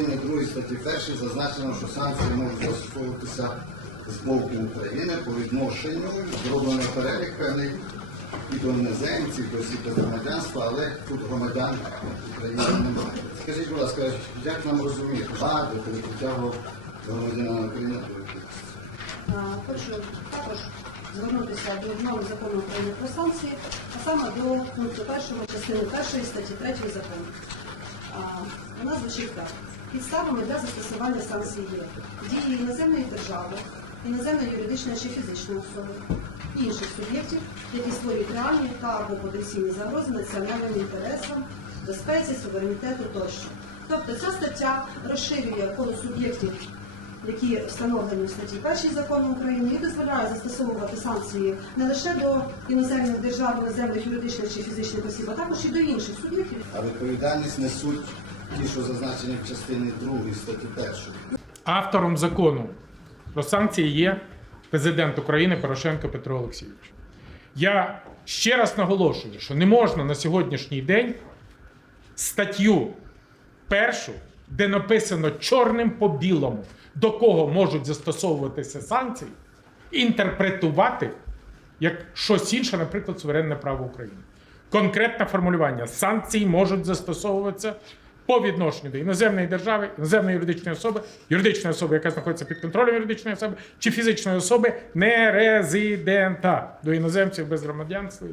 частині 2 статті 1 зазначено, що санкції можуть застосовуватися з боку України по відношенню зроблено перелік певний і до іноземців, і до осіб без громадянства, але тут громадян України немає. Скажіть, будь ласка, як нам розуміти, влади перепуття громадянина України до? Хочу також звернутися до нового закону України про санкції, а саме до пункту першого частини першої статті 3 закону. Вона звучить так. Підставами для застосування санкцій є дії іноземної держави, іноземної юридичної чи фізичної особи, інших суб'єктів, які створюють реальні та або потенційні загрози національним інтересам, безпеці, суверенітету тощо. Тобто ця стаття розширює коло суб'єктів які встановлені в статті 1 закону України, і дозволяє застосовувати санкції не лише до іноземних держав, іноземних юридичних чи фізичних осіб, а також і до інших суб'єктів. А відповідальність несуть ті, що зазначені в частині 2 статті 1. Автором закону про санкції є президент України Порошенко Петро Олексійович. Я ще раз наголошую, що не можна на сьогоднішній день статтю першу, де написано чорним по білому, до кого можуть застосовуватися санкції, інтерпретувати як щось інше, наприклад, суверенне право України. Конкретне формулювання санкції можуть застосовуватися по відношенню до іноземної держави, іноземної юридичної особи, юридичної особи, яка знаходиться під контролем юридичної особи, чи фізичної особи нерезидента до іноземців без громадянства.